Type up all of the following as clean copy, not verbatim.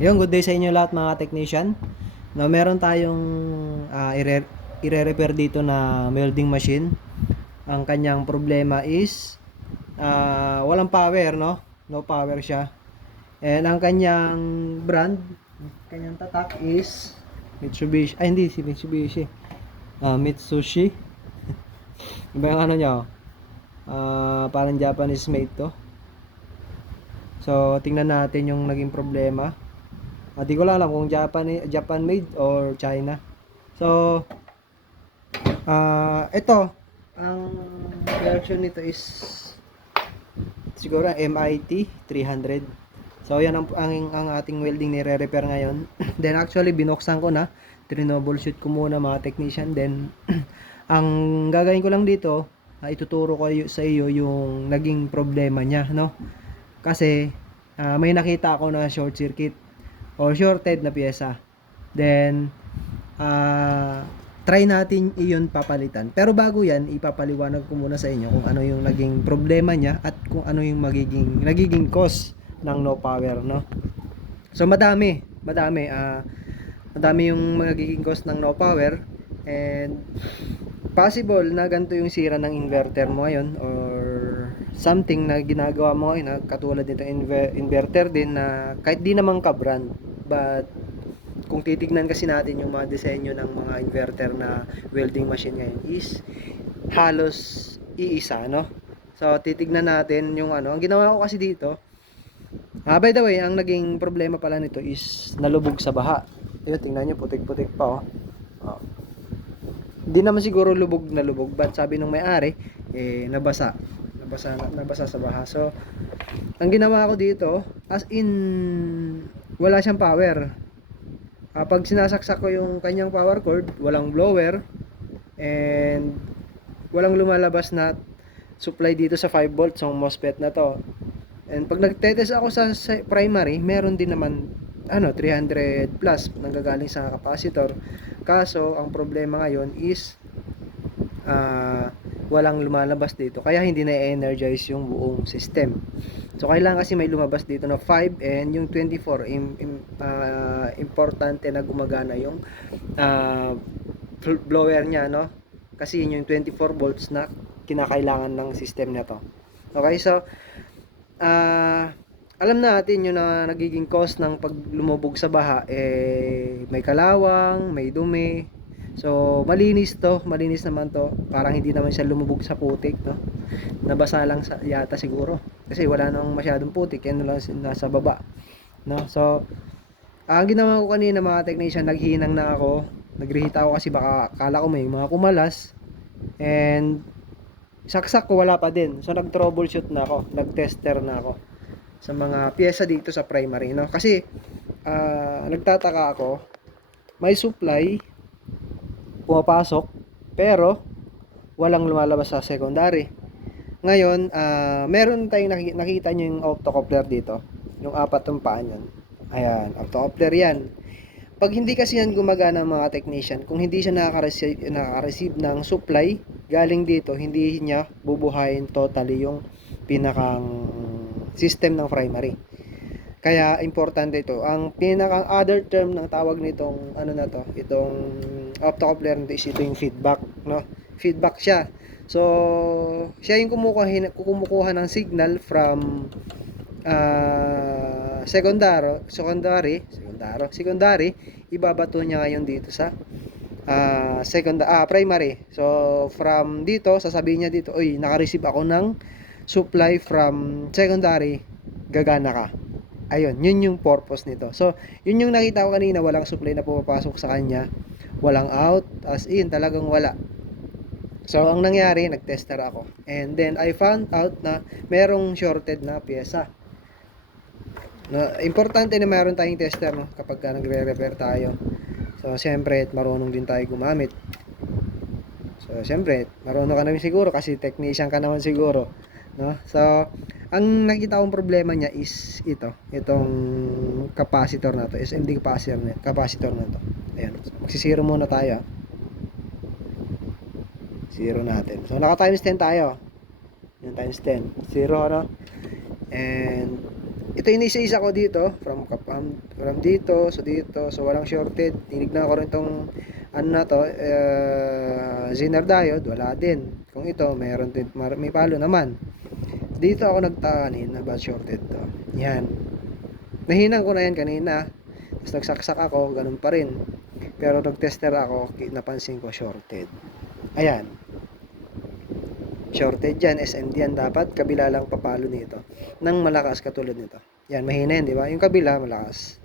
Yung good day sa inyo lahat mga technician. No, meron tayong ire-repair dito na welding machine. Ang kanyang problema is walang power, no? No power siya. And ang kanyang brand, kanyang tatak is Mitsubishi. Ay, hindi si Mitsubishi. Mitsushi. Iba yung ano niya, oh. Parang Japanese made to. So, tingnan natin yung naging problema. Di ko lang alam kung Japan made or China. So, ito, ang version nito is siguro MIT 300. So, yan ang ating welding nire-repair ngayon. Then, actually, binuksan ko na. Troubleshoot ko muna mga technician. Then, ang gagawin ko lang dito, ituturo ko sa iyo yung naging problema niya, no? Kasi, may nakita ako na short circuit or shorted na pyesa. Then, try natin iyon papalitan. Pero bago yan, ipapaliwanag ko muna sa inyo kung ano yung naging problema niya at kung ano yung nagiging cause ng no power, no? So madami yung magiging cause ng no power, and possible na ganito yung sira ng inverter mo ngayon or something na ginagawa mo ngayon, katulad nito inverter din na kahit di naman ka brand, but kung titignan kasi natin yung mga disenyo ng mga inverter na welding machine ngayon is halos iisa, no? So titignan natin yung ano, ang ginawa ko kasi dito, by the way, ang naging problema pala nito is nalubog sa baha. Ayun, tingnan nyo, putik-putik pa, oh. Hindi naman siguro lubog na lubog, but sabi ng may-ari, nabasa sa baha. So, ang ginawa ko dito, as in, wala siyang power. Pag sinasaksak ko yung kanyang power cord, walang blower, and walang lumalabas na supply dito sa 5 volts yung MOSFET na to. And pag nagtetest ako sa primary, meron din naman 300 plus nanggagaling sa capacitor. Kaso ang problema ngayon is walang lumalabas dito, kaya hindi na-energize yung buong system. So kailangan kasi may lumabas dito na 5 and yung 24 importante na gumagana yung blower niya, no? Kasi yun yung 24 volts na kinakailangan ng system na to. Okay, so alam natin yun na nagiging cause ng pag lumubog sa baha, may kalawang, may dumi. So malinis naman to, parang hindi naman siya lumubog sa putik, no? Nabasa lang yata siguro kasi wala nang masyadong putik, yan lang nasa baba, no? So ang ginawa ko kanina mga technician, naghinang na ako, nagrehita ako kasi baka akala ko may mga kumalas, and saksak ko wala pa din. So nag-troubleshoot na ako, nag-tester na ako sa mga pyesa dito sa primary, no? Kasi nagtataka ako, may supply pumapasok pero walang lumalabas sa secondary. Ngayon, meron tayong nakita nyo yung optocoupler dito, yung apat ng paa yan. Ayan, optocoupler yan. Pag hindi kasi yan gumagana mga technician, kung hindi siya nakaka-receive ng supply galing dito, hindi niya bubuhayin totally yung pinakang system ng primary. Kaya importante ito. Ang pinakang other term ng tawag nitong ano na to, itong optocoupler nito is ito yung feedback, no? Feedback siya. So, siya yung kumukuha ng signal from secondary, ibabato niya ngayon dito sa primary. So from dito, sasabihin niya dito, oy, naka-receive ako ng supply from secondary, gagana ka. Ayun, yun yung purpose nito. So yun yung nakita ko kanina, walang supply na pumapasok sa kanya, walang out, as in talagang wala. So ang nangyari, nag-tester ako, and then I found out na merong shorted na pyesa. Importante na mayroon tayong tester, no, kapag nagre-repair tayo. So siyempre marunong din tayo gumamit. So siyempre marunong ka naman siguro kasi technician ka naman siguro, no? So ang nakita kong problema niya is itong capacitor na to, SMD capacitor na to. Ayan, magsisiro muna tayo. Zero natin. So naka times 10 tayo. Yung times 10, 0, ano? And ito yung isa-isa ko dito, from dito, so walang shorted. Tinignan ko rin tong ano na to, Zener diode, wala din. Kung ito, meron din, may palo naman. Dito ako nagtaka na ba shorted to. Yan. Nahinang ko na yan kanina. Tapos nagsaksak ako, ganun pa rin. Pero nag-tester ako, napansin ko shorted. Ayan. Shorted yan, SMD yan dapat. Kabila lang papalo nito. Nang malakas katulad nito. Yan, mahina yan, di ba? Yung kabila, malakas.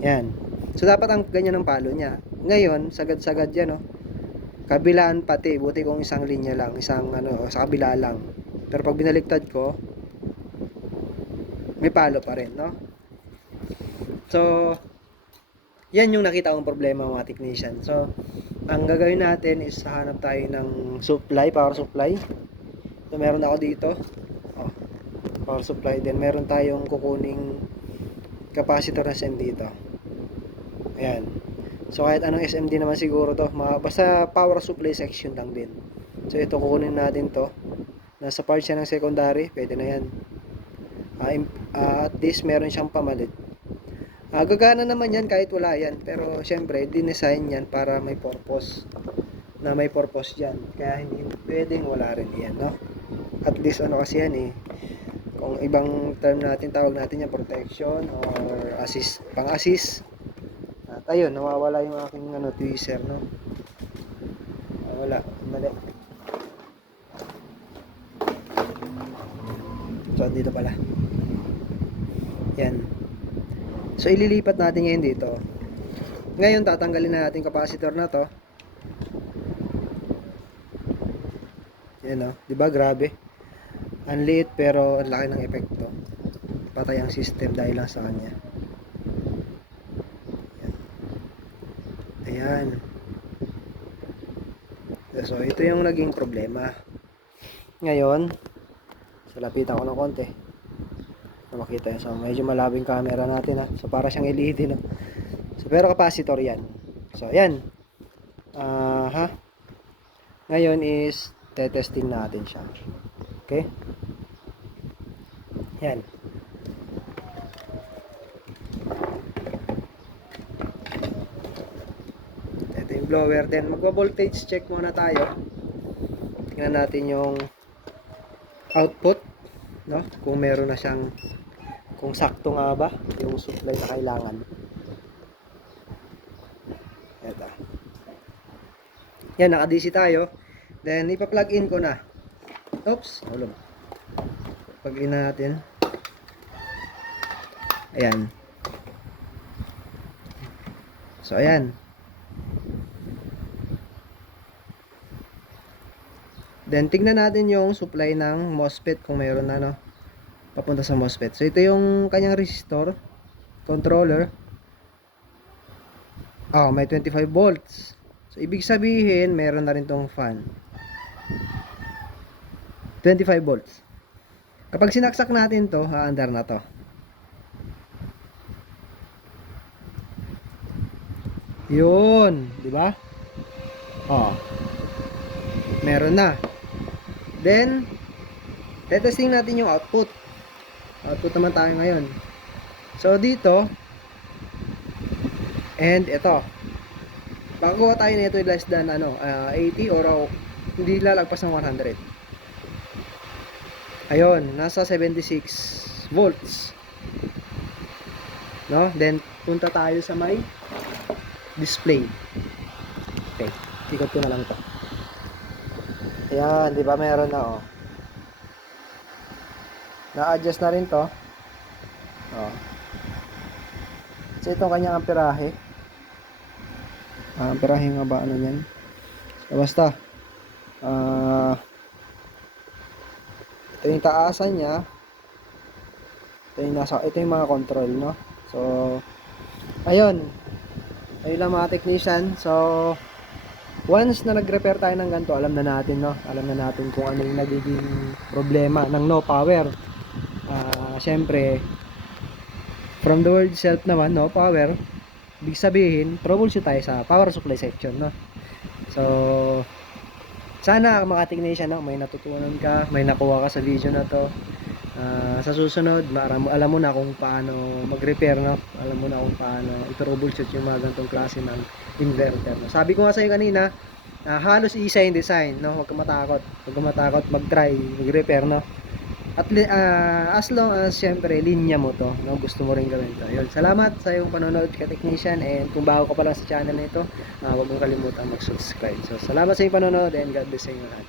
Yan. So, dapat ang ganyan ang palo niya. Ngayon, sagad-sagad yan, oh. Kabilaan pati. Buti kung isang linya lang. Isang, sa kabila lang. Pero pag binaliktad ko, may palo pa rin, no? So, yan yung nakita kong problema mga technician. So, ang gagawin natin is hahanap tayo ng supply, power supply. So, meron ako dito. Oh, power supply. Then, meron tayong kukuning capacitor na SM dito. Ayan. So, kahit anong SMD naman siguro to. Basta power supply section lang din. So, ito kukunin natin to. Nasa part siya ng secondary. Pwede na yan. At least, meron siyang pamalit. Gagana naman yan kahit wala yan. Pero syempre, dinesign yan para may purpose. Na may purpose dyan. Kaya hindi pwedeng wala rin yan, no? At least ano kasi yan eh. Kung ibang term natin, tawag natin yan protection or assist, pang-assist. At ayun, nawawala yung aking tweezer, no? Wala, mali. So, dito pala. Yan. So, ililipat natin ngayon dito. Ngayon, tatanggalin na natin capacitor na to. Yan o. Diba? Grabe. Ang liit pero ang laki ng epekto. Patay ang system dahil lang sa kanya. Ayan. So, ito yung naging problema. Ngayon, so, lapitan ko ng konti. Makita yan. So, medyo malabing camera natin ha. So, para siyang LED no. So, pero capacitor yan. So, ayan. Ngayon is testing natin siya. Okay? Yan. Ito yung blower. Then, magwa-voltage check muna tayo. Tingnan natin yung output. No? Kung meron na siyang, kung sakto nga ba yung supply na kailangan. Ito. Yan, naka-DC tayo. Then, ipa-plug in ko na. Oops, hulog. Plug in na natin. Ayan. So, ayan. Then, tignan natin yung supply ng MOSFET kung mayroon na, no? Papunta sa MOSFET. So, ito yung kanyang resistor, controller. May 25 volts. So, ibig sabihin, meron na rin tong fan. 25 volts. Kapag sinaksak natin to, haandar na to. Yun, di ba? Meron na. Then, testing natin yung output. Output naman tayo ngayon. So, dito, and ito. Pagkuha tayo nito less than 80 or hindi lalagpas ng 100. Ayun, nasa 76 volts. No? Then, punta tayo sa may display. Okay, ikot ko na lang ito. Ayan, di ba meron na na-adjust na rin to. So, itong kanyang amperahe. Amperahe nga ba ano yan? So, basta. Ito yung taasan niya. Ito yung mga control, no? So, ayun. Ayun lang mga technician. So, once na nag-repair tayo ng ganito, alam na natin, no? Alam na natin kung ano yung nagiging problema ng no power. Syempre, from the word itself naman, no power, ibig sabihin, troubleshoot tayo sa power supply section, no? So, sana mga technician, no, may natutunan ka, may nakuha ka sa video na to. Sa susunod, alam mo na kung paano mag-repair, no? Alam mo na kung paano i-troubleshoot yung mga ganitong klase ng inverter, no? Sabi ko nga sa'yo kanina, halos isa yung design, no? Huwag kang matakot. Huwag kang matakot mag-try, mag-repair, no? As long as syempre linya mo to, no? Gusto mo rin gawin to. Yun, salamat sa iyong panonood ka technician, and kung bago ka pa lang sa channel na ito, huwag mong kalimutan mag-subscribe. So salamat sa iyong panonood, and God bless sa inyo lahat.